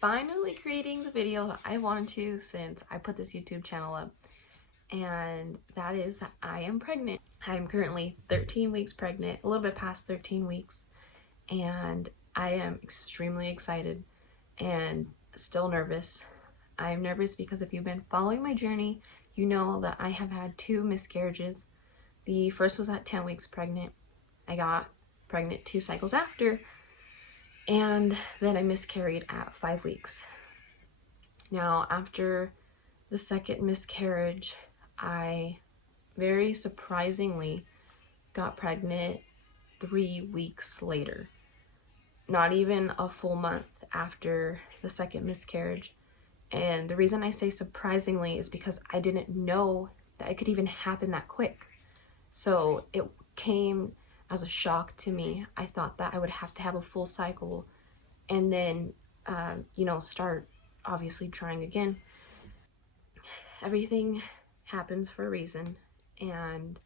finally creating the video that I wanted to since I put this YouTube channel up, and that is I am pregnant. I'm currently 13 weeks pregnant, a little bit past 13 weeks, and I am extremely excited and still nervous. I'm nervous because if you've been following my journey, you know that I have had 2 miscarriages. The first was at 10 weeks pregnant. I got pregnant 2 cycles after, and then I miscarried at 5 weeks. Now, after the second miscarriage, I very surprisingly got pregnant 3 weeks later. Not even a full month after the second miscarriage. And the reason I say surprisingly is because I didn't know that it could even happen that quick. So it came as a shock to me. I thought that I would have to have a full cycle and then, start obviously trying again. Everything happens for a reason. And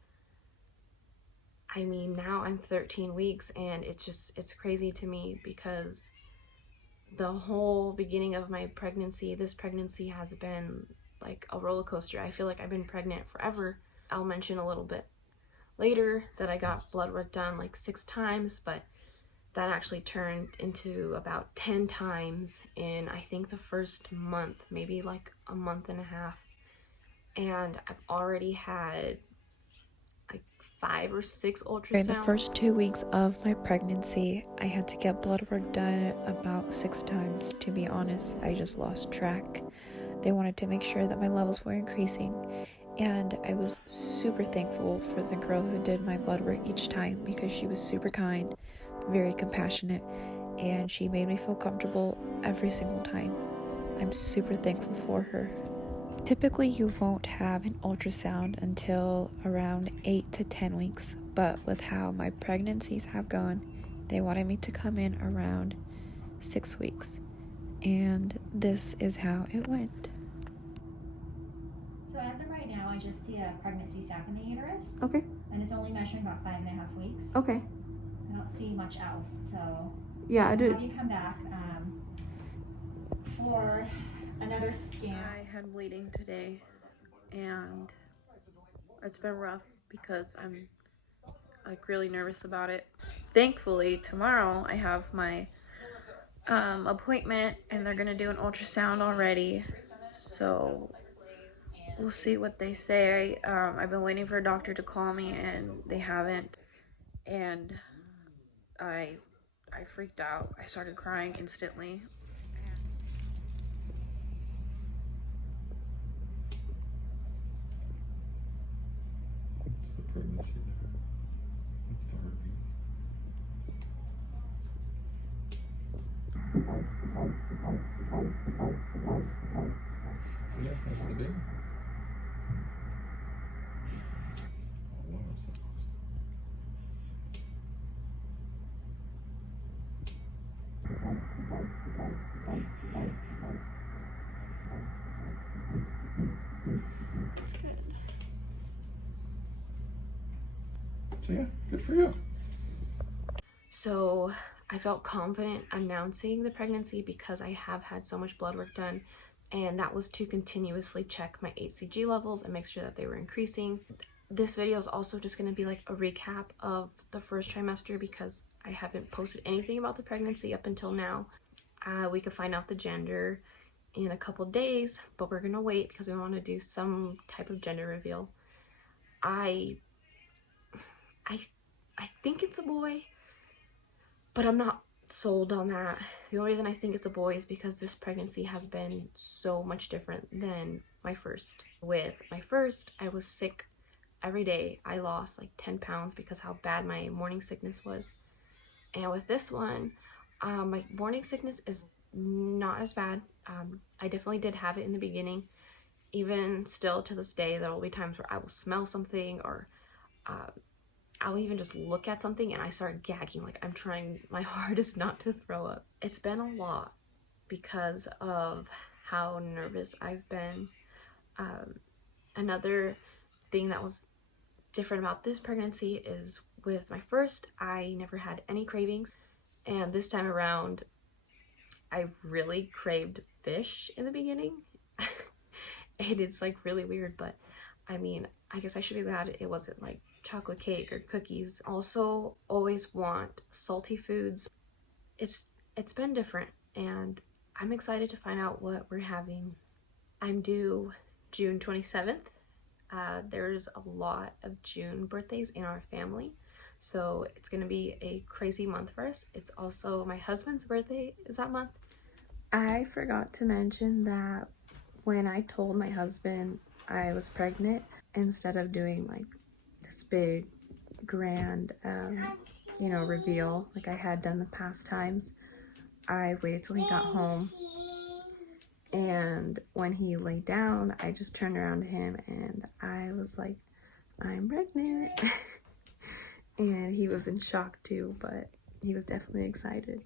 I mean, now I'm 13 weeks and it's crazy to me because the whole beginning of my pregnancy, this pregnancy has been like a roller coaster. I feel like I've been pregnant forever. I'll mention a little bit later that I got blood work done like 6 times, but that actually turned into about 10 times in I think the first month, maybe like a month and a half. And I've already had like 5 or 6 ultrasounds. During the first 2 weeks of my pregnancy, I had to get blood work done about 6 times. To be honest, I just lost track. They wanted to make sure that my levels were increasing, and I was super thankful for the girl who did my blood work each time because she was super kind, very compassionate, and she made me feel comfortable every single time. I'm super thankful for her. Typically, you won't have an ultrasound until around 8 to 10 weeks, but with how my pregnancies have gone, they wanted me to come in around 6 weeks, and this is how it went. So as of right now, I just see a pregnancy sac in the uterus. Okay. And it's only measuring about 5.5 weeks. Okay. I don't see much else, so Yeah, I did. have you come back for another scan. I had bleeding today, and it's been rough because I'm like really nervous about it. Thankfully, tomorrow I have my appointment, and they're gonna do an ultrasound already, so we'll see what they say. I've been waiting for a doctor to call me, and they haven't, and I freaked out. I started crying instantly. It's the pregnancy there. It's the heartbeat. So yeah, that's the baby. Oh wow, it's that close. That's good. So yeah, good for you. So I felt confident announcing the pregnancy because I have had so much blood work done, and that was to continuously check my HCG levels and make sure that they were increasing. This video is also just going to be like a recap of the first trimester because I haven't posted anything about the pregnancy up until now. We could find out the gender in a couple days, but we're gonna wait because we want to do some type of gender reveal. I think it's a boy, but I'm not sold on that. The only reason I think it's a boy is because this pregnancy has been so much different than my first. With my first, I was sick every day. I lost like 10 pounds because how bad my morning sickness was. And with this one, my morning sickness is not as bad. I definitely did have it in the beginning. Even still to this day, there will be times where I will smell something, or I'll even just look at something and I start gagging, like I'm trying my hardest not to throw up. It's been a lot because of how nervous I've been. Another thing that was different about this pregnancy is with my first, I never had any cravings, and this time around I really craved fish in the beginning. And it's like really weird, but I mean, I guess I should be glad it wasn't like chocolate cake or cookies. Also, always want salty foods. It's been different, and I'm excited to find out what we're having. I'm due June 27th. There's a lot of June birthdays in our family, so it's gonna be a crazy month for us. It's also my husband's birthday is that month. I forgot to mention that when I told my husband I was pregnant, instead of doing like this big grand reveal like I had done the past times, I waited till he got home, and when he laid down, I just turned around to him and I was like, I'm pregnant. And he was in shock too, but he was definitely excited.